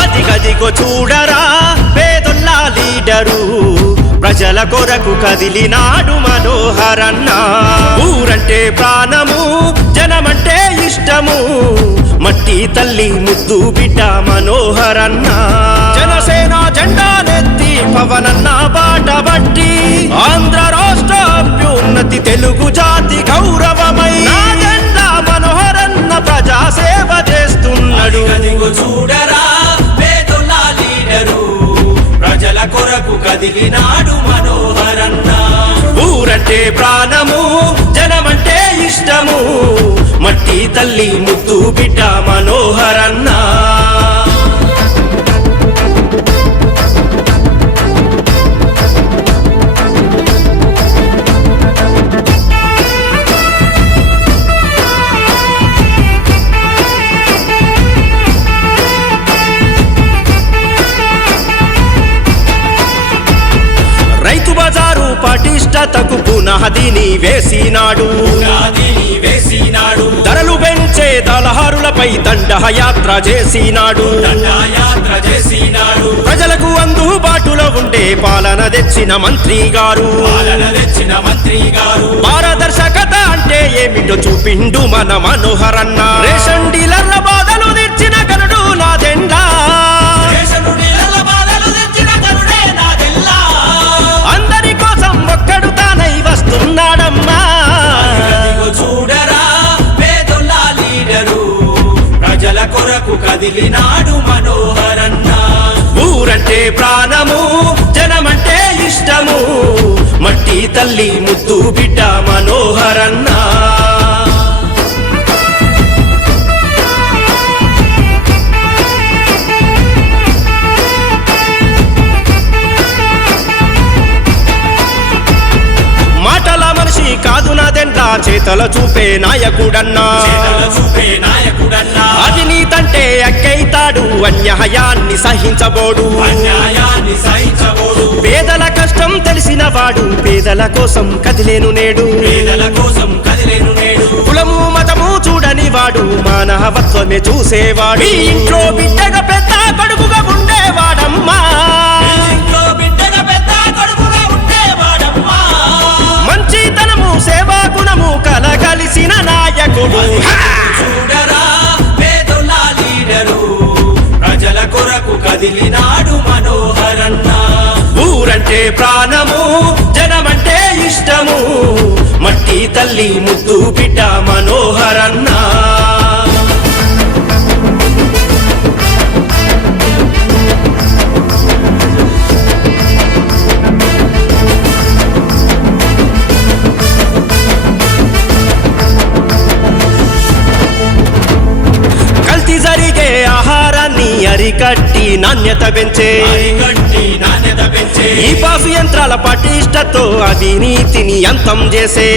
అదిగదిగో చూడరా పేదొల్ల లీడరు, ప్రజల కొరకు కదిలినాడు మనోహరన్న. ఊరంటే ప్రాణము, జనమంటే ఇష్టము, మట్టి తల్లి ముద్దు బిడ్డ మనోహరన్న. జనసేన జెండానెత్తి పవనన్న బాట బట్టి, ఆంధ్ర రాష్ట్ర అభ్యున్నతి తెలుగు జాతి గౌరవమై నా జెండా మనోహరన్న ప్రజా సేవ చేస్తున్నాడు. చూడరా పేదొల్ల లీడరు, ప్రజల కొరకు కదిలినాడు మనోహరన్న. ఊరంటే ప్రాణము, జనమంటే ఇష్టము, మట్టి తల్లి ముద్దు బిడ్డ మనోహరన్న. రైతు బజారు పటిష్టతకు పునాదిని వేసినాడు. ధరలు పెంచే దళారులపై దండయాత్ర చేసినాడు. ప్రజలకు అందుబాటులో ఉండే పాలన తెచ్చిన మంత్రి గారు. పారదర్శకత అంటే ఏమిటో చూపిండు మన మనోహరన్న. రేషన్ డీలర్ల బాధలు తీర్చిన కనుడు నా జెండా, అందరి కోసం ఒక్కడు తానై వస్తున్నాడమ్మా. చూడరా పేదొల్ల లీడరు, ప్రజల కొరకు కదిలినాడు మనోహరన్న. ఊరంటే ప్రాణము, జనమంటే ఇష్టము, మట్టి తల్లి ముద్దు బిడ్డ మనోహరన్న. మాటల మనిషి కాదు నా దెండ్ల, చేతల చూపే నాయకుడన్నా. అవినీతంటే అక్కైతాడు, అన్యాయాన్ని సహించబోడు. పేదల కష్టం తెలిసిన వాడు, పేదల కోసం కదిలేను నేడు. కులము మతము చూడని వాడు, మానవత్వమే చూసేవాడు. ఈ ఇంట్లో బిడ్డగా పెద్ద కొడుకుగా ఉండేవాడమ్మా. మంచితనము సేవా గుణము కలగలిసిన నాయకుడు. చూడరా పేదొల్ల లీడరు, ప్రజల కొరకు కదిలినాడు మనోహరన్న. ఊరంటే ప్రాణము, జనమంటే ఇష్టము, మట్టి తల్లి ముద్దు బిడ్డ మనోహరన్న. కల్తీ జరిగే ఆహారాన్ని అరికట్టి నాణ్యత పెంచే, ఈ పాసు యంత్రాల పటిష్టతో అవినీతిని అంతం చేసే,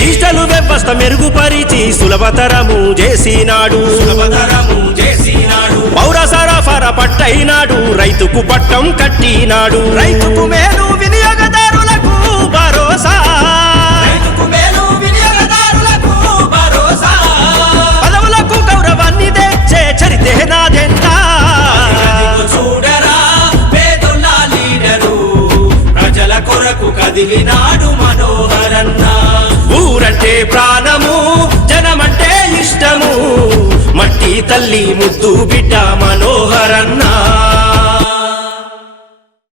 డిజిటల్ వ్యవస్థ మెరుగుపరిచి సులభతరము చేసినాడు. పౌర సరఫరా పట్టైనాడు, రైతుకు పట్టం కట్టినాడు. రైతుకు మేలు, వినియోగదారులకు భరోసా, పదవులకు గౌరవాన్ని తెచ్చే చరితే నా జెండా. చూడరా పేదొల్ల లీడరు, ప్రజల కొరకు కదిలినాడు మనోహరన్న. ఊరంటే ప్రాణము, జనమంటే ఇష్టము, మట్టి తల్లి ముద్దు బిడ్డ మనోహరన్న.